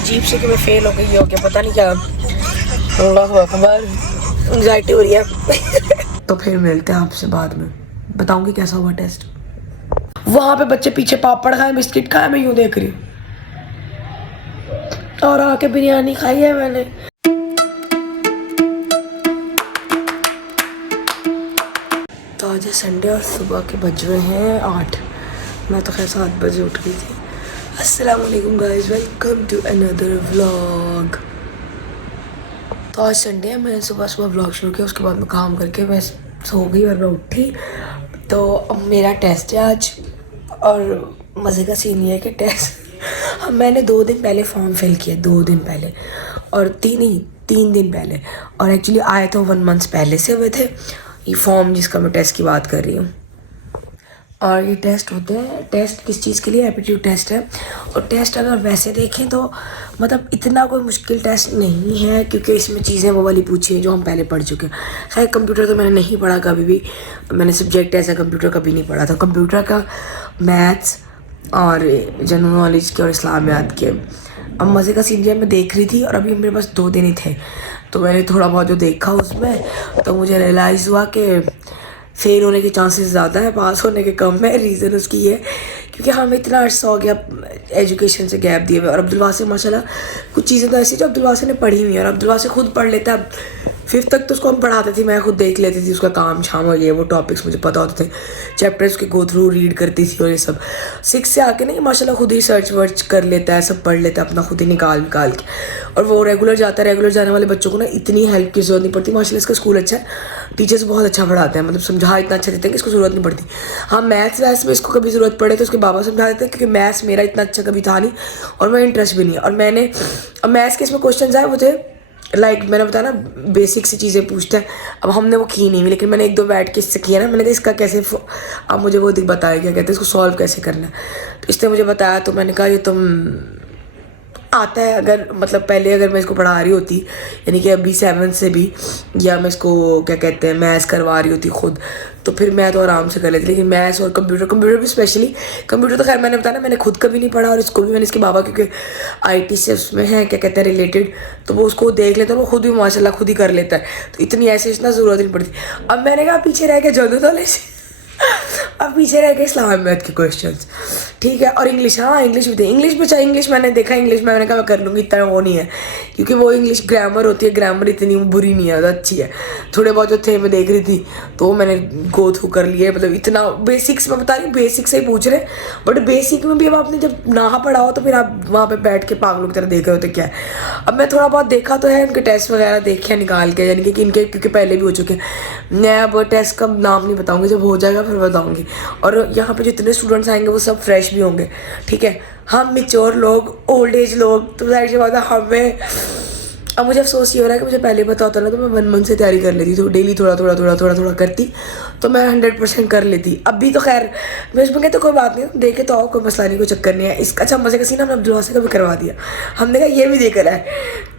अजीब से कि मैं फेल हो गई हो गया, पता नहीं क्या। अल्लाह अकबर, एंग्जाइटी हो रही है। तो फिर मिलते हैं आपसे बाद में, बताऊंगी कैसा हुआ टेस्ट। वहाँ पे बच्चे पीछे पापड़ खाए, बिस्किट खाए, मैं यूँ देख रही हूँ। और आके बिरयानी खाई है मैंने। तो आज है संडे और सुबह के बज रहे हैं 8। मैं तो खैर 7 बजे उठ गई थी। अस्सलाम वालेकुम guys, welcome to another vlog. तो आज संडे है, मैं सुबह सुबह व्लॉग शुरू किया, उसके बाद मैं काम करके मैं सो गई और मैं उठी। तो अब मेरा टेस्ट है आज, और मज़े का सीन ये है कि टेस्ट मैंने 2 दिन पहले फॉर्म फिल किया, 2 दिन पहले, और 3 दिन पहले, और एक्चुअली आए तो 1 मंथ पहले से हुए थे ये फॉर्म जिसका मैं टेस्ट की बात कर रही हूँ। और ये टेस्ट होते हैं, टेस्ट किस चीज़ के लिए, एप्टीट्यूड टेस्ट है। और टेस्ट अगर वैसे देखें तो मतलब इतना कोई मुश्किल टेस्ट नहीं है, क्योंकि इसमें चीज़ें वो वाली पूछी हैं जो हम पहले पढ़ चुके हैं। खैर कंप्यूटर तो मैंने नहीं पढ़ा कभी भी, मैंने सब्जेक्ट ऐसा कंप्यूटर कभी नहीं पढ़ा था। कंप्यूटर का मैथ्स और जनरल नॉलेज के और इस्लामियात के। अब मज़े का सीन जो मैं देख रही थी, और अभी मेरे पास 2 दिन ही थे, तो मैंने थोड़ा बहुत जो देखा उसमें, तो मुझे रियलाइज़ हुआ कि फेल होने के चांसेस ज़्यादा है, पास होने के कम है। रीज़न उसकी ये, क्योंकि हमें इतना अर्सा हो गया एजुकेशन से गैप दिए हुए। और अब्दुल वासिक माशाल्लाह कुछ चीज़ें तो ऐसी जो अब्दुल वासिक ने पढ़ी हुई है, और अब्दुल वासिक खुद पढ़ लेता है। 5th तक तो उसको हम पढ़ाते थे, मैं खुद देख लेती थी उसका काम शाम और ये वो टॉपिक्स मुझे पता होते थे, चैप्टर्स के गो थ्रू रीड करती थी और ये सब। 6 से आके नहीं माशाल्लाह खुद ही सर्च वर्च कर लेता है, सब पढ़ लेता है अपना, खुद ही निकाल के। और वो रेगुलर जाता है, रेगुलर जाने वाले बच्चों को ना इतनी हेल्प की ज़रूरत नहीं पड़ती। माशाल्लाह इसका स्कूल अच्छा है, टीचर्स बहुत अच्छा पढ़ाते हैं, मतलब समझा इतना अच्छा देते हैं कि इसको ज़रूरत नहीं पड़ती। हाँ मैथ्स वैस में इसको कभी ज़रूरत पड़े तो उसके बाबा समझा देते हैं, क्योंकि मैथ्स मेरा इतना अच्छा कभी था नहीं और मेरा इंटरेस्ट भी नहीं है। और मैंने अब मैथ्स के इसमें क्वेश्चन आए मुझे, मैंने बताया ना बेसिक सी चीज़ें पूछते हैं। अब हमने वो की नहीं, लेकिन मैंने 1-2 बैठ के इससे किया ना, मैंने कहा इसका कैसे, अब मुझे वो बताया क्या कहते हैं इसको सॉल्व कैसे करना है, तो इसने मुझे बताया। तो मैंने कहा ये तुम आता है, अगर मतलब पहले अगर मैं इसको पढ़ा रही होती, यानी कि अभी 7 से भी, या मैं इसको क्या कहते हैं मैथ्स करवा रही होती खुद, तो फिर मैं तो आराम से कर लेती। लेकिन मैथ्स और कंप्यूटर भी स्पेशली, कंप्यूटर तो खैर मैंने बताया ना मैंने खुद कभी नहीं पढ़ा, और इसको भी मैंने इसके बाबा, क्योंकि IT से उसमें है क्या कहते हैं रिलेटेड, तो वो उसको देख लेता है, वो खुद भी माशाल्लाह खुद ही कर लेता है, तो इतनी ऐसे इतना ज़रूरत नहीं पड़ती। अब मैंने कहा पीछे रह के जनरल नॉलेज अब पीछे रह गए इस्लाम मैथ के क्वेश्चंस, ठीक है। और इंग्लिश, हाँ इंग्लिश भी थे, इंग्लिश में चाहे इंग्लिश मैंने देखा, इंग्लिश में मैंने कहा मैं कर लूँगी, इतना वो नहीं है, क्योंकि वो इंग्लिश ग्रामर होती है, ग्रामर इतनी बुरी नहीं है, अच्छी है। थोड़े बहुत जो थे मैं देख रही थी, तो मैंने गो थ्रू कर लिए, मतलब इतना बेसिक्स मैं बता रही हूँ, बेसिक से ही पूछ रहे, बट बेसिक में भी अब आपने जब ना पढ़ा हो तो फिर आप वहाँ पर बैठ के पागलों की तरह देख रहे होते क्या है। अब मैं थोड़ा बहुत देखा तो है, उनके टेस्ट वगैरह देखे निकाल के, यानी कि इनके क्योंकि पहले भी हो चुके हैं। मैं अब टेस्ट का नाम नहीं बताऊँगी, जब हो जाएगा फिर बताऊँगी। और यहाँ पे जितने स्टूडेंट्स आएंगे वो सब फ्रेश भी होंगे, ठीक है। हम मेच्योर लोग, ओल्ड एज लोग, तो जाहिर सी बात है हमें, अब मुझे अफसोस ये हो रहा है कि मुझे पहले पता होता ना तो मैं 1 मंथ से तैयारी कर लेती, तो डेली थोड़ा करती तो मैं 100% कर लेती। अभी तो खैर मैं उसमें कहते कोई बात नहीं, देखे तो आओ, कोई मसला नहीं, कोई चक्कर नहीं है। इसका अच्छा मज़े का सीन हमने अब्दुल वासिक का भी करवा दिया, हमने कहा ये भी देकर है।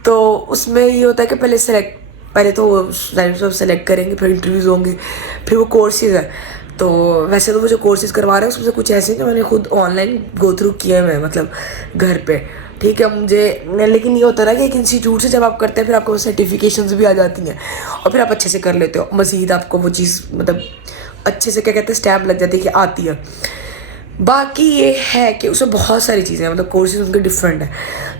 तो उसमें ये होता है कि पहले तो सेलेक्ट करेंगे, फिर इंटरव्यूज़ होंगे, फिर वो कोर्सेज है। तो वैसे तो वो जो कोर्सेज करवा रहे हैं उसमें से कुछ ऐसे हैं जो मैंने खुद ऑनलाइन गो थ्रू किए हुए हैं, मतलब घर पे, ठीक है। लेकिन ये होता है कि एक इंस्टीट्यूट से जब आप करते हैं फिर आपको सर्टिफिकेशंस भी आ जाती हैं, और फिर आप अच्छे से कर लेते हो, मज़ीद आपको वो चीज़ मतलब अच्छे से क्या कहते हैं स्टैम्प लग जाती है कि आती है। बाकी ये है कि उसमें बहुत सारी चीज़ें हैं, मतलब कोर्सेज उनके डिफरेंट हैं,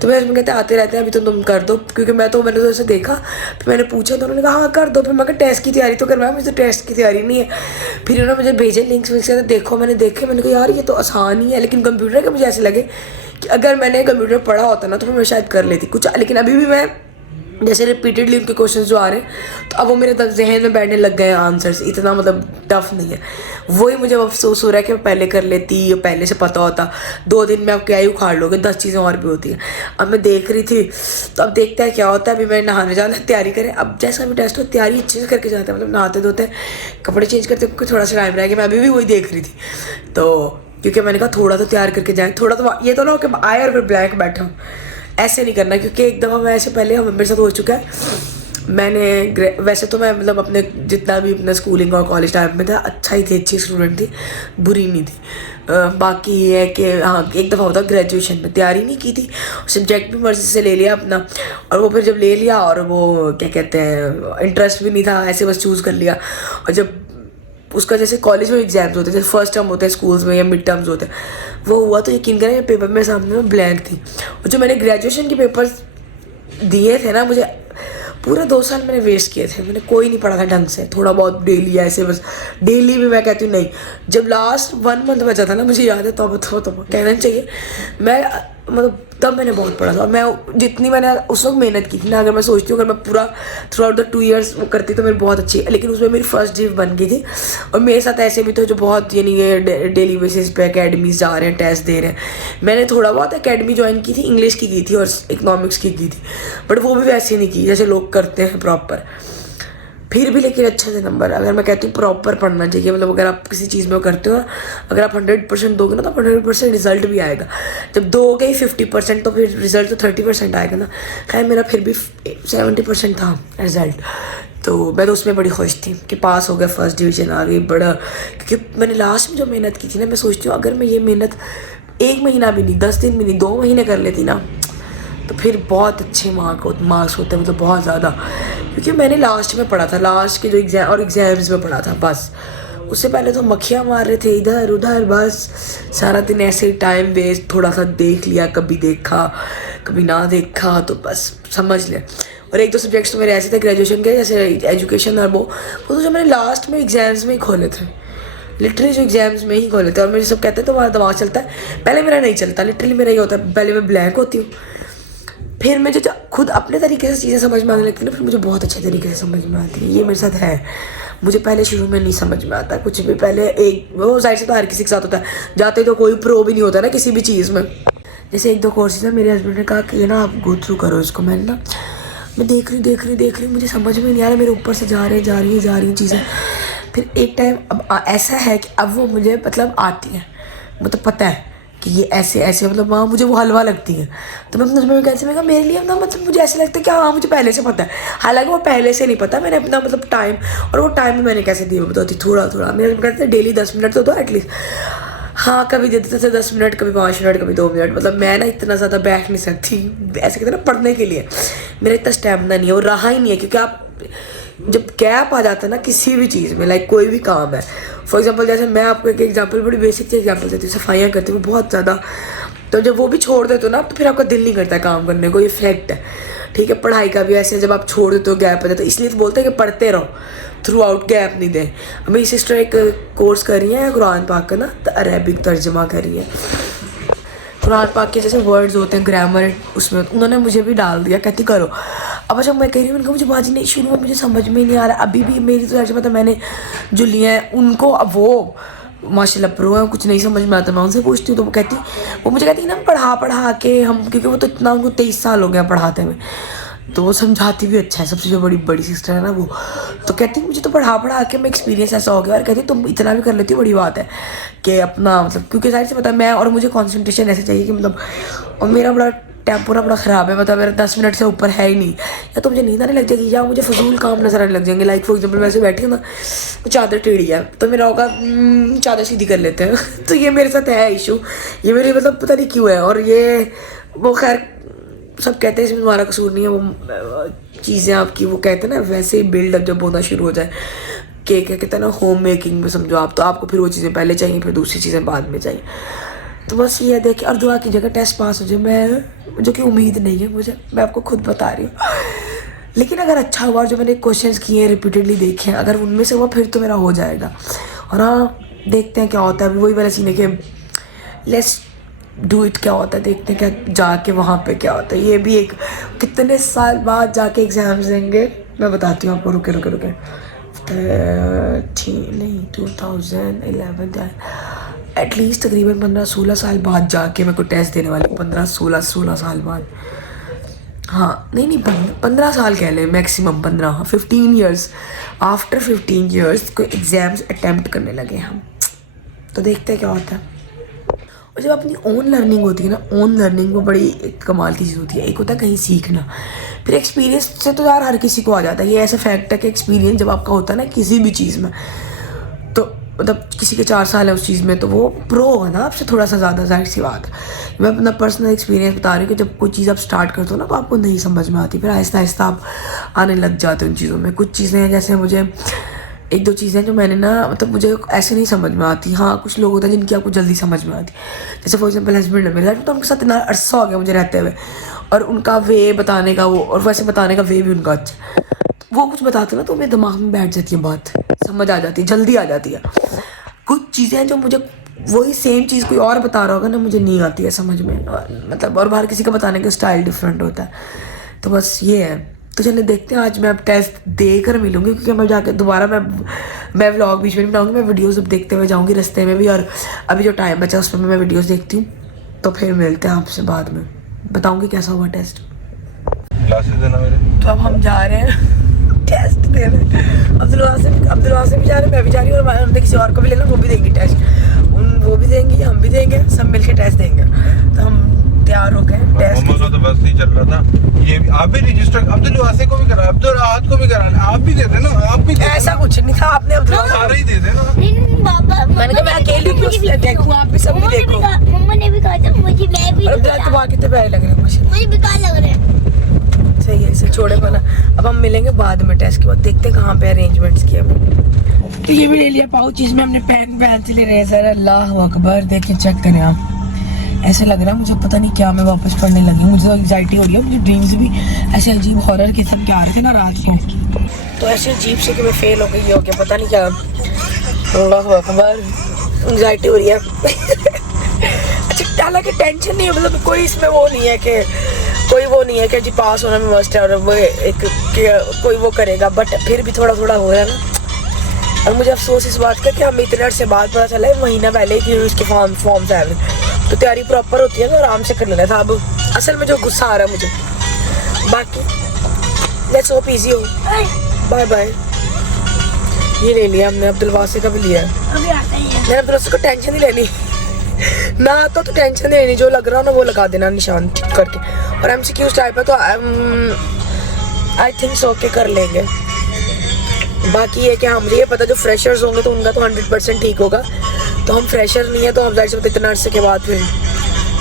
तो मैं उसमें कहते आते रहते हैं अभी तो तुम कर दो, क्योंकि मैंने तो ऐसे देखा, फिर मैंने पूछा तो उन्होंने कहा हाँ कर दो। फिर मैं टेस्ट की तैयारी तो करवाया, मुझे तो टेस्ट की तैयारी नहीं है। फिर उन्होंने मुझे भेजे लिंक्स विंक्स, देखो मैंने कहा यार ये तो आसान ही है, लेकिन कंप्यूटर के मुझे ऐसे लगे कि अगर मैंने कंप्यूटर पढ़ा होता ना तो फिर मैं शायद कर लेती कुछ। लेकिन अभी भी मैं जैसे रिपीटेडली उनके क्वेश्चंस जो आ रहे हैं तो अब वो मेरे जहन में बैठने लग गए हैं आंसर्स, इतना मतलब टफ नहीं है। वही मुझे अफसोस हो रहा है कि मैं पहले कर लेती, पहले से पता होता। 2 दिन में आप क्या ही उखाड़ लोगे, 10 चीज़ें और भी होती हैं। अब मैं देख रही थी, तो अब देखते हैं क्या होता है। अभी मैं नहाने जाना है, तैयारी करें। अब जैसा भी टेस्ट हो तैयारी अच्छे से करके जाते हैं, मतलब नहाते धोते कपड़े चेंज करते थोड़ा सा टाइम रह गया, मैं अभी भी वही देख रही थी। तो क्योंकि मैंने कहा थोड़ा तो तैयार करके जाएँ, थोड़ा तो ये तो ना हो कि आए और फिर ब्लैंक बैठा हूँ, ऐसे नहीं करना। क्योंकि एक दफ़ा मैं ऐसे पहले मेरे साथ हो चुका है, मैंने वैसे तो मैं मतलब अपने जितना भी अपना स्कूलिंग और कॉलेज टाइम में था अच्छा ही थी, अच्छी स्टूडेंट थी, बुरी नहीं थी। बाकी ये है कि हाँ एक दफ़ा होता ग्रेजुएशन में तैयारी नहीं की थी, सब्जेक्ट भी मर्जी से ले लिया अपना, और वो फिर जब ले लिया और वो क्या कहते हैं इंटरेस्ट भी नहीं था, ऐसे बस चूज़ कर लिया। और जब उसका जैसे कॉलेज में एग्जाम्स होते हैं, जैसे फर्स्ट टर्म होते हैं स्कूल्स में या मिड टर्म्स होते हैं, वो हुआ तो यकीन करें पेपर मेरे सामने में ब्लैंक थी। और जो मैंने ग्रेजुएशन के पेपर्स दिए थे ना, मुझे पूरे 2 साल मैंने वेस्ट किए थे, मैंने कोई नहीं पढ़ा था ढंग से, थोड़ा बहुत डेली ऐसे बस, डेली भी मैं कहती हूँ नहीं। जब लास्ट 1 मंथ बचा था ना, मुझे याद है तो कहना चाहिए, मैं मतलब तब मैंने बहुत पढ़ा था। और मैं जितनी मैंने उस वक्त मेहनत की थी ना, अगर मैं सोचती हूँ अगर मैं पूरा थ्रू आउट द 2 ईयर्स वो करती तो मेरी बहुत अच्छी है, लेकिन उसमें मेरी फर्स्ट ड्रीम बन गई थी। और मेरे साथ ऐसे भी तो जो बहुत यानी ये डेली बेसिस पे अकेडमीज जा रहे हैं, टेस्ट दे रहे हैं। मैंने थोड़ा बहुत अकेडमी ज्वाइन की थी, इंग्लिश की थी और इकोनॉमिक्स की थी, बट वो भी वैसे नहीं की जैसे लोग करते हैं प्रॉपर, फिर भी लेकिन अच्छे से नंबर। अगर मैं कहती हूँ प्रॉपर पढ़ना चाहिए, मतलब अगर आप किसी चीज़ में करते हो, अगर आप 100% दोगे ना तो 100% रिजल्ट भी आएगा। जब दोगे ही 50% तो फिर रिजल्ट तो 30% आएगा ना। खैर मेरा फिर भी 70% था रिजल्ट, तो मैं तो उसमें बड़ी खुश थी कि पास हो गया, फर्स्ट डिवीज़न आ गई बड़ा। क्योंकि मैंने लास्ट में जो मेहनत की थी ना, मैं सोचती हूँ अगर मैं ये मेहनत 1 महीना भी नहीं, 10 दिन भी नहीं, 2 महीने कर लेती ना, तो फिर बहुत अच्छे मार्क्स होते हैं, मतलब बहुत ज़्यादा। क्योंकि मैंने लास्ट में पढ़ा था, लास्ट के जो एग्ज़ाम्स में पढ़ा था बस। उससे पहले तो मक्खियाँ मार रहे थे इधर उधर, बस सारा दिन ऐसे ही टाइम वेस्ट, थोड़ा सा देख लिया, कभी देखा कभी ना देखा, तो बस समझ लें। और 1-2 सब्जेक्ट्स तो मेरे ऐसे थे ग्रेजुएशन के, जैसे एजुकेशन और वो तो जो मैंने लास्ट में एग्ज़ाम्स में ही खोले थे, लिटरली जो एग्जाम्स में ही खोले थे। और मुझे सब कहते हैं तुम्हारा दिमाग चलता है, पहले मेरा नहीं चलता, लिटरली मेरा ये होता है, पहले मैं ब्लैंक होती हूँ, फिर मैं जो खुद अपने तरीके से चीज़ें समझ में आने लगती है ना, फिर मुझे बहुत अच्छे तरीके से समझ में आती है। ये मेरे साथ है, मुझे पहले शुरू में नहीं समझ में आता कुछ भी। पहले एक वो साइड से तो हर किसी के साथ होता है, जाते तो कोई प्रो भी नहीं होता ना किसी भी चीज़ में। जैसे 1-2 कोर्सेज ना मेरे हस्बैंड ने कहा कि ये ना आप गो थ्रू करो इसको। मैंने ना मैं देख रही मुझे समझ में नहीं आ रहा, मेरे ऊपर से जा रही चीज़ें। फिर एक टाइम अब ऐसा है कि अब वो मुझे मतलब आती है, मतलब पता है कि ये ऐसे मतलब हाँ मुझे वो हलवा लगती है। तो मैं अपने हस्बैंड में कैसे, मैं कहा मेरे लिए ना मतलब मुझे ऐसा लगता है कि हाँ मुझे पहले से पता है, हालांकि वो पहले से नहीं पता, मैंने अपना मतलब टाइम, और वो टाइम में मैंने कैसे दिया बताती थोड़ा मेरे हस्बैंड कहते हैं डेली 10 मिनट तो दो एटलीस्ट। हाँ कभी दे देते थे 10 मिनट, कभी 5 मिनट, कभी 2 मिनट। मतलब मैं ना इतना ज़्यादा बैठ नहीं सकती, ऐसे कहते हैं ना पढ़ने के लिए, मेरा इतना स्टैमिना नहीं है, वो रहा ही नहीं है। क्योंकि आप जब गैप आ जाता है ना किसी भी चीज़ में, लाइक कोई भी काम है, फॉर एग्जांपल जैसे मैं आपको एक एग्जांपल, बड़ी बेसिक सी एग्जांपल देती हूँ, सफाइयाँ करती हूँ बहुत ज़्यादा, तो जब वो भी छोड़ देते हो ना तो फिर आपका दिल नहीं करता है काम करने को, ये फैक्ट है। ठीक है, पढ़ाई का भी ऐसे जब आप छोड़ देते हो, गैप आ जाता है, इसलिए तो बोलते हैं कि पढ़ते रहो, थ्रू आउट गैप नहीं दें। मेरी सिस्टर एक कोर्स कर रही है कुरान पाक का ना, अरबिक तर्जमा कर रही है। कुरान पाक के जैसे वर्ड्स होते हैं, ग्रामर, उसमें उन्होंने मुझे भी डाल दिया, कहती करो। अब अच्छा मैं कह रही हूँ, उनको मुझे बाजी नहीं, शुरू में मुझे समझ में नहीं आ रहा, अभी भी मेरी तो ऐसे मतलब मैंने जो लिए हैं उनको, अब वो माशाल्लाह प्रो है, कुछ नहीं समझ में आता, मैं उनसे पूछती हूँ तो वो मुझे कहती है ना पढ़ा के हम, क्योंकि वो तो इतना उनको 23 साल हो गया पढ़ाते हुए, तो वो समझाती भी अच्छा है। सबसे जो बड़ी सिस्टर है ना, वो तो कहती है मुझे तो पढ़ा के मैं एक्सपीरियंस ऐसा हो गया, और कहती तुम इतना भी कर लेती हो, बड़ी बात है कि अपना मतलब, क्योंकि साइड से पता है मैं, और मुझे कंसंट्रेशन ऐसे चाहिए कि मतलब, और मेरा बड़ा टेम्पो ना बड़ा ख़राब है, मतलब मेरा 10 मिनट से ऊपर है ही नहीं, या तो मुझे नींद आने लग जाएगी या मुझे फजूल काम नजर आने लग जाएंगे। लाइक फॉर एग्जाम्पल मैं ऐसे बैठी हूँ ना, तो चादर टेढ़ी है तो मेरा होगा चादर सीधी कर लेते हैं तो ये मेरे साथ है इशू, ये मेरी मतलब पता नहीं क्यों है। और ये वो खैर सब कहते हैं इसमें तुम्हारा कसूर नहीं है, वो चीज़ें आपकी वो कहते हैं ना वैसे ही बिल्डअप जब होना शुरू हो जाए, क्या कहते हैं ना होम मेकिंग में समझो आप, तो आपको फिर वो चीज़ें पहले चाहिए, फिर दूसरी चीज़ें बाद में चाहिए। तो बस ये देखे और दुआ कीजिएगा टेस्ट पास हो जाए, मैं जो कि उम्मीद नहीं है मुझे, मैं आपको खुद बता रही हूँ। लेकिन अगर अच्छा हुआ, जो मैंने क्वेश्चंस किए हैं रिपीटेडली देखे हैं, अगर उनमें से हुआ फिर तो मेरा हो जाएगा। और हाँ देखते हैं क्या होता है, अभी वही वाला सीन है कि लेट्स डू इट, क्या होता है देखते हैं क्या जाके वहाँ पे क्या होता है। ये भी एक कितने साल बाद जाके एग्ज़ाम्स देंगे, मैं बताती हूँ आपको, रुके 2011 एटलीस्ट तकरीबन 15-16 साल बाद जाके मेरे को टेस्ट देने वाले, 15-16 साल बाद। हाँ नहीं 15 साल कह लें मैक्सिमम, 15 ईयर्स, आफ्टर 15 ईयर्स कोई एग्ज़ाम्स अटैम्प्ट करने लगे हम, तो देखते हैं क्या होता है। और जब अपनी ओन लर्निंग होती है ना, ओन लर्निंग वो बड़ी एक कमाल की चीज़ होती है। एक होता है कहीं सीखना, फिर एक्सपीरियंस से तो यार हर किसी को आ जाता है, ये ऐसा फैक्ट है कि एक्सपीरियंस जब आपका होता है ना किसी भी चीज़ में, तो मतलब किसी के 4 साल है उस चीज़ में तो वो प्रो होगा ना आपसे थोड़ा सा ज़्यादा, जाहिर सी बात है। मैं अपना पर्सनल एक्सपीरियंस बता रही हूँ कि जब कोई चीज़ आप स्टार्ट करते हो ना तो आपको नहीं समझ में आती, फिर आहिस्ता आहिस्ता आप आने लग जाते हो उन चीज़ों में। कुछ चीज़ें हैं जैसे मुझे 1-2 चीज़ें जो मैंने ना मतलब मुझे ऐसे नहीं समझ में आती। हाँ, कुछ लोग होते हैं जिनकी आपको जल्दी समझ में आती, जैसे फॉर एग्जाम्पल हस्बैंड है मेरे, तो उनके साथ इतना अरसा हो गया मुझे रहते हुए, और उनका वे बताने का वो और वैसे बताने का वे भी उनका अच्छा, वो कुछ बताते ना तो मेरे दिमाग में बैठ जाती है, बात समझ आ जाती है, जल्दी आ जाती है। कुछ चीज़ें हैं जो मुझे वही सेम चीज़ कोई और बता रहा होगा ना, मुझे नहीं आती है समझ में, मतलब और बाहर किसी का बताने का स्टाइल डिफरेंट होता है, तो बस ये है। तो चलिए देखते हैं, आज मैं अब टेस्ट देकर मिलूंगी क्योंकि मैं जाकर दोबारा मैं व्लॉग बीच में नहीं बनाऊंगी, मैं वीडियोस अब देखते हुए जाऊंगी रास्ते में भी, और अभी जो टाइम बचा उसमें मैं वीडियोस देखती हूँ, तो फिर मिलते हैं आपसे बाद में, बताऊंगी कैसा हुआ टेस्ट। क्लासेस देना मेरे, तो अब हम जा रहे हैं टेस्ट देने, अब्दुल्ला से भी जा रहे हैं, मैं भी जा रही हूँ, और हमने किसी और को भी लेना, वो भी देंगी टेस्ट, वो भी देंगी, हम भी देंगे, सब मिलके टेस्ट देंगे। तो हम तैयार हो गए टेस्ट। मम्मा का तो बस नहीं चल रहा था, ये आप भी रजिस्टर अब्दुल वासे को भी करा, अब्दुल राहत को भी करा, आप भी दे देना, आप भी दे ऐसा कुछ नहीं था, आपने अब्दुल्ला सारा ही दे देना। मैंने कहा मैं अकेली क्यों देखूं, आप भी सब भी देखो। मम्मा ने भी कहा था मुझे, मैं भी तुम्हारे कितने प्यारे लग रहे हैं मुझे बेकार लग रहे हैं। सही है, इसे छोड़े बना। अब हम मिलेंगे बाद में, टेस्ट के बाद देखते हैं कहाँ पे अरेंजमेंट्स किए हमने। तो ये भी ले लिया पाउच, इसमें हमने पेन से ले रहे हैं सर। अल्लाह अकबर, देखें चेक करें आप, ऐसे लग रहा है मुझे पता नहीं क्या मैं वापस पढ़ने लगी हूँ, मुझे तो एंग्जाइटी हो रही है। मुझे ड्रीम्स भी ऐसे अजीब हॉरर किस्म के आ रहे थे ना रात को, तो ऐसे अजीब से कि मैं फेल हो गई हो क्या पता नहीं क्या। अल्लाह अकबर, एंग्जाइटी हो रही है। अच्छा, हालांकि टेंशन नहीं है, मतलब कोई इसमें वो नहीं है कि कि जी पास होना में मस्ट है और वो एक कोई वो करेगा, बट फिर भी थोड़ा थोड़ा हो रहा है ना। और मुझे अफसोस इस बात का कि हम इतने अर्से बाद पता चला है, महीना पहले ही उसके फॉर्म्स आए, तो तैयारी प्रॉपर होती है तो आराम से कर लेना था। अब असल में जो गुस्सा आ रहा है मुझे, बाकी लेट्स होप इजी हो। Bye bye. ये ले लिया हमने, अब्दुल वासे का भी लिया है। मैंने अब्दुल वासे को टेंशन नहीं लेनी ना, तो टेंशन नहीं लेनी, जो लग रहा हो ना वो लगा देना निशान ठीक करके। और MCQs टाइप है तो आई थिंक सो के कर लेंगे। बाकी ये कि मुझे ये पता जो फ्रेशर्स होंगे तो उनका तो 100% ठीक होगा, तो हम फ्रेशर नहीं है तो हम जाहिर सी बात इतना अर्से के बाद फिर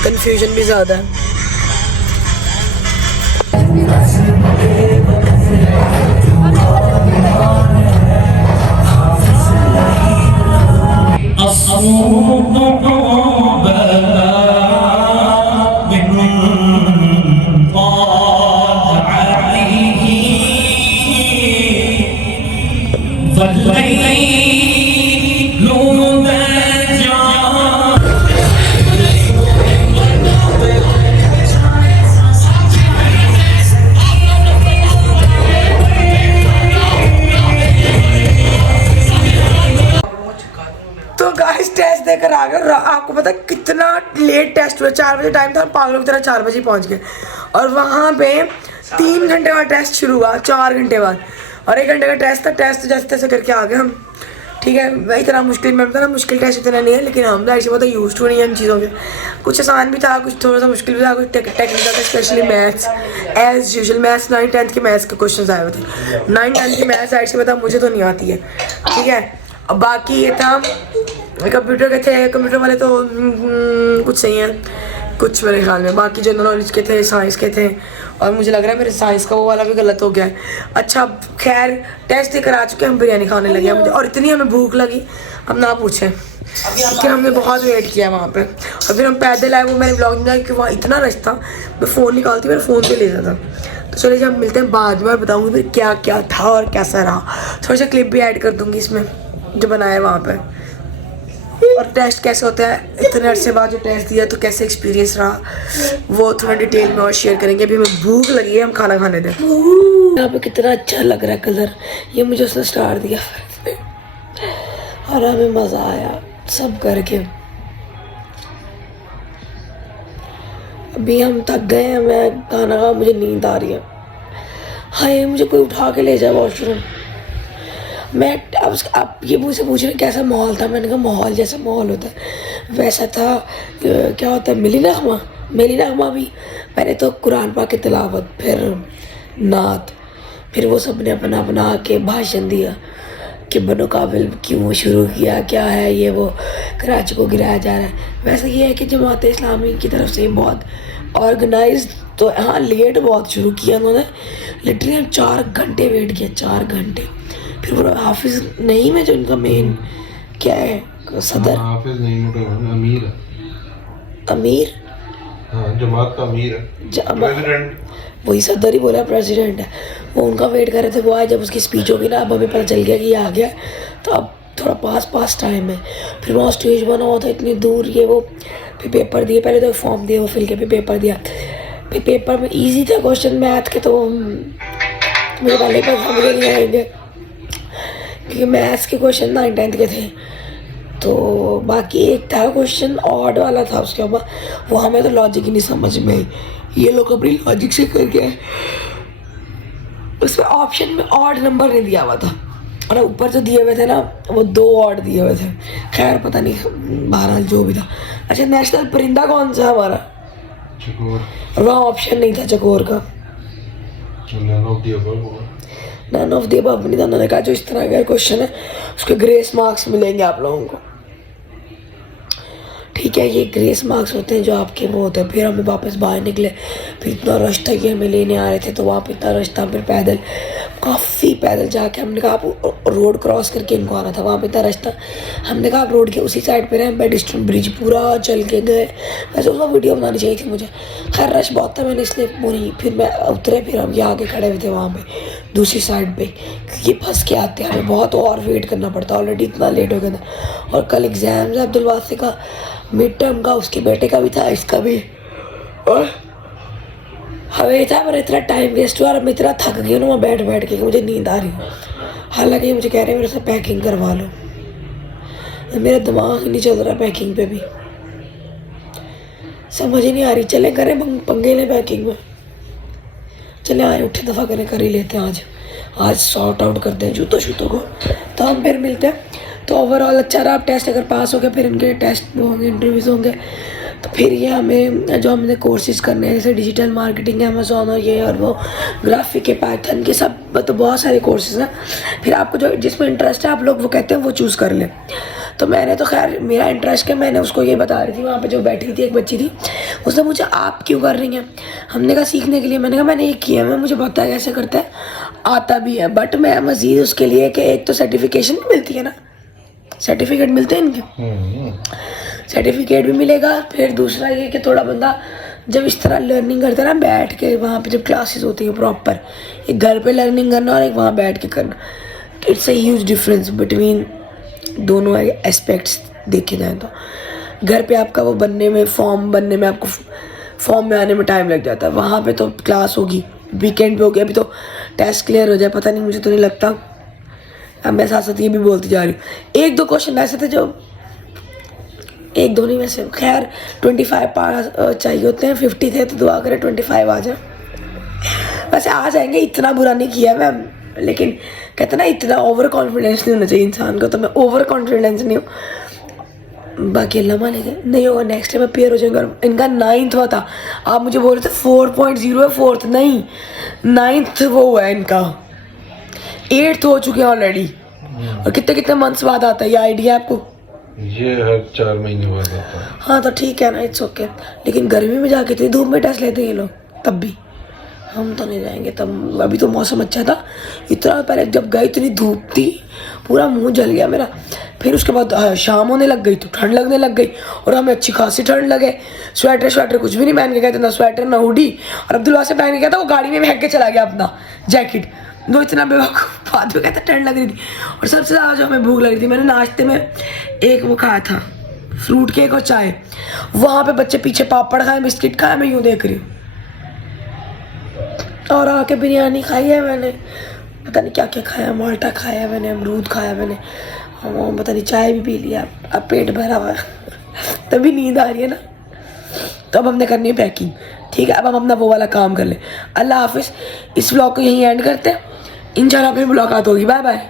कंफ्यूजन भी ज़्यादा है। टेस्ट देकर आ गए, आपको पता कितना लेट टेस्ट हुआ, 4 बजे टाइम था, पागलों की तरह 4 बजे पहुंच गए, और वहाँ पे 3 घंटे बाद टेस्ट शुरू हुआ, 4 घंटे बाद, और 1 घंटे का टेस्ट था। टेस्ट जैसे तैसे करके आ गए हम, ठीक है। वही इतना मुश्किल, मैं बताना मुश्किल टेस्ट इतना नहीं है, लेकिन हम ऐसे बहुत यूज टू नहीं है इन चीज़ों के। कुछ आसान भी था, कुछ थोड़ा सा मुश्किल भी था, कुछ टेक्निकल था, specially maths as usual. Maths 9-10 के मैथ्स के क्वेश्चन आए हुए थे, 9-10 की मैथ्स ऐसे बता मुझे तो नहीं आती है, ठीक है। अब बाकी ये था कंप्यूटर के थे, कंप्यूटर वाले तो कुछ सही हैं, कुछ मेरे ख्याल में। बाकी जनरल नॉलेज के थे, साइंस के थे, और मुझे लग रहा है मेरे साइंस का वो वाला भी गलत हो गया है। अच्छा खैर, टेस्ट देकर आ चुके हैं, हम बिरयानी खाने लगे मुझे, और इतनी हमें भूख लगी अब ना पूछें कि हमने बहुत वेट किया वहाँ पे। और फिर हम पैदल आए, वो मैंने ब्लॉग में कि वहाँ इतना रश था, मैं फ़ोन निकालती मेरे फ़ोन पे ले जाता। तो चलिए जब मिलते हैं बाद में और बताऊँगी फिर क्या क्या था और कैसा रहा। थोड़ा सा क्लिप भी ऐड कर दूँगी इसमें जो बनाया है वहाँ पर, और टेस्ट कैसे होता है इतने अर्से बाद जो टेस्ट दिया, तो कैसे एक्सपीरियंस रहा वो थोड़ा डिटेल में और शेयर करेंगे। अभी हमें भूख लगी है, हम खाना खाने दें। यहाँ पे कितना अच्छा लग रहा है कलर, ये मुझे उसने स्टार दिया और हमें मज़ा आया सब करके। अभी हम थक गए हैं, मैं खाना खा, मुझे नींद आ रही है। हाय मुझे कोई उठा के ले जाए वॉशरूम। मैं अब आप ये मुझसे पूछ रहे कैसा माहौल था, मैंने कहा माहौल जैसा माहौल होता है वैसा था। क्या होता है मिली नगमा भी, मैंने तो कुरान पाक की तिलावत, फिर नात। फिर वो सब ने अपना अपना के भाषण दिया कि बनो काबिल क्यों शुरू किया, क्या है ये वो, कराची को गिराया जा रहा है। वैसे ये है कि जमात इस्लामी की तरफ से बहुत ऑर्गेनाइज, तो हाँ लेट बहुत शुरू किया उन्होंने, लिटरली हम 4 घंटे वेट किया, 4 घंटे। फिर वो हाफिज़ नहीं में जो उनका मेन क्या है सदर, हाफिज नहीं अमीर है, अमीर, हाँ जमात का अमीर है, प्रेसिडेंट, वही सदर ही बोला प्रेसिडेंट है, वो उनका वेट कर रहे थे। वो आए जब उसकी स्पीच होगी ना, अब हमें पता चल गया कि ये आ गया, तो अब थोड़ा पास टाइम है। फिर वहाँ स्टेज बना हुआ था इतनी दूर, ये वो, फिर पेपर दिए, पहले तो फॉर्म दिए, वो फिल के फिर पेपर दिया। फिर पेपर में इजी था क्वेश्चन मैथ के, तो मेरे वाले पर समझ नहीं आएंगे क्योंकि मैथ्स के क्वेश्चन 9th के थे। तो बाकी एक था क्वेश्चन ऑड वाला था, उसके ऊपर वो हमें तो लॉजिक ही नहीं समझ में आई, ये लोग अपनी लॉजिक से करके आए। उसमें ऑप्शन में ऑड नंबर नहीं दिया हुआ था, और ऊपर जो दिए हुए थे ना वो 2 ऑड दिए हुए थे। खैर पता नहीं, बहरहाल जो भी था। अच्छा, नेशनल परिंदा कौन सा हमारा? चकोर, और वहाँ ऑप्शन नहीं था चकोर का, नन ऑफ द अबव नहीं था। उन्होंने कहा जो इस तरह का क्वेश्चन है उसके ग्रेस मार्क्स मिलेंगे आप लोगों को, ठीक है। ये ग्रेस मार्क्स होते हैं जो आपके वो होते हैं। फिर हमें वापस बाहर निकले, फिर इतना रश था कि हमें लेने आ रहे थे, तो वहाँ पे इतना रश था, फिर पैदल काफ़ी पैदल जाके हमने कहा आप रोड क्रॉस करके इनको आना था, वहाँ पे इतना रश था। हमने कहा आप रोड के उसी साइड पे रहें, पेडिस्ट्रियन ब्रिज पूरा चल के गए। वैसे उसका वीडियो बनानी चाहिए थी मुझे, खैर रश बहुत था, मैंने इसलिए पूरी, फिर मैं उतरे, फिर हम यहाँ आके खड़े हुए थे वहाँ पे दूसरी साइड पे, क्योंकि फंस के आते हैं हमें बहुत और वेट करना पड़ता, ऑलरेडी इतना लेट हो गया था। और कल एग्ज़ाम है अब्दुल वासी का, मिड टर्म का, उसके बेटे का भी था, इसका भी, और हमें था मेरा इतना टाइम वेस्ट हुआ, और मैं इतना थक गई हूँ ना बैठ बैठ के, मुझे नींद आ रही। हालांकि मुझे कह रहे हैं मेरे से पैकिंग करवा लो, मेरा दिमाग नहीं चल रहा पैकिंग पे भी, समझ ही नहीं आ रही। चले करें पंगे लें पैकिंग में, चले आए उठे दफ़ा करें, कर ही लेते हैं आज सॉर्ट आउट करते हैं जूतों शूतों को, तो हम फिर मिलते हैं। तो ओवरऑल अच्छा रहा, आप टेस्ट अगर पास हो गए, फिर इनके टेस्ट वो होंगे, इंटरव्यूज़ होंगे, तो फिर ये हमें जो हमने कोर्सेज करने हैं जैसे डिजिटल मार्केटिंग, अमेज़ॉन और ये और वो, ग्राफिक के, पाइथन के, सब तो बहुत सारे कोर्सेज हैं। फिर आपको जो जिसमें इंटरेस्ट है आप लोग वो कहते हैं वो चूज़ कर लें। तो मैंने तो खैर मेरा इंटरेस्ट क्या, मैंने उसको ये बता रही थी, वहाँ पे जो बैठी थी एक बच्ची थी, उसने मुझे आप क्यों कर रही हैं, हमने कहा सीखने के लिए। मैंने कहा मैंने ये किया है, मुझे पता है कैसे करता है, आता भी है, बट मैं मज़ीद उसके लिए कि एक तो सर्टिफिकेशन भी मिलती है ना, सर्टिफिकेट मिलते हैं इनके, सर्टिफिकेट भी मिलेगा। फिर दूसरा ये कि थोड़ा बंदा जब इस तरह लर्निंग करता है ना बैठ के, वहाँ पे जब क्लासेस होती हैं प्रॉपर, एक घर पे लर्निंग करना और एक वहाँ बैठ के करना, it's a huge difference between दोनों एस्पेक्ट्स देखे जाएँ। तो घर पे आपका वो बनने में, फॉर्म बनने में, आपको फॉर्म में आने में टाइम लग जाता है, वहाँ पे तो क्लास होगी, वीकेंड पे हो गया, अभी तो टेस्ट क्लियर हो जाए, पता नहीं, मुझे तो नहीं लगता। अब मैं साथ साथ ये भी बोलती जा रही हूँ, 1-2 क्वेश्चन ऐसे थे जो, 1-2 नहीं वैसे, खैर 25 पास चाहिए होते हैं, 50 थे, तो दुआ करें 25 आ जाए। वैसे आ जाएंगे, इतना बुरा नहीं किया मैं, लेकिन कहते ना इतना ओवर कॉन्फिडेंस नहीं होना चाहिए इंसान को, तो मैं ओवर कॉन्फिडेंस नहीं हूँ। बाकी अल्लाह मानेगा नहीं होगा, नेक्स्ट टाइम अपेयर हो जाएगा। इनका 9th हुआ था, आप मुझे बोल रहे थे 4.0 है, 4th नहीं, 9th वो हुआ है इनका, 8th हो चुके हैं ऑलरेडी। और कितने मंथ्स बाद आता है, ये आइडिया आपको? ये हर 4 महीने बाद आता है। हाँ तो ठीक है ना, इट्स ओके। लेकिन गर्मी में जाके इतनी धूप में टेस्ट लेते हैं ये लोग, तब भी हम तो नहीं जाएंगे। तब अभी तो मौसम अच्छा था, इतना पहले जब गए इतनी धूप थी, पूरा मुंह जल गया मेरा। फिर उसके बाद शाम होने लग गई तो ठंड लगने लग गई, और हमें अच्छी खासी ठंड लगे। स्वेटर कुछ भी नहीं पहन के गए थे, ना स्वेटर ना हुडी, और अब्दुल्ला से पहन के गया था, वो गाड़ी में फेंक के चला गया अपना जैकेट, वो इतना बेवकूफ़। बाद में कहता ठंड लग रही थी, और सबसे ज़्यादा जो हमें भूख लग रही थी, मैंने नाश्ते में एक वो खाया था फ्रूट केक और चाय, वहाँ पे बच्चे पीछे पापड़ खाए, बिस्किट खाए, मैं यूँ देख रही हूँ। और आके बिरयानी खाई है मैंने, पता नहीं क्या क्या खाया, माल्टा खाया मैंने, अमरूद खाया मैंने, पता नहीं चाय भी पी लिया, अब पेट भरा हुआ है। तभी नींद आ रही है ना, तो अब हमने करनी है पैकिंग, ठीक है। अब हम अपना वो वाला काम कर लें। अल्लाह हाफिज़। इस व्लॉग को यहीं एंड करते हैं, इंशाल्लाह फिर मुलाकात होगी, बाय बाय।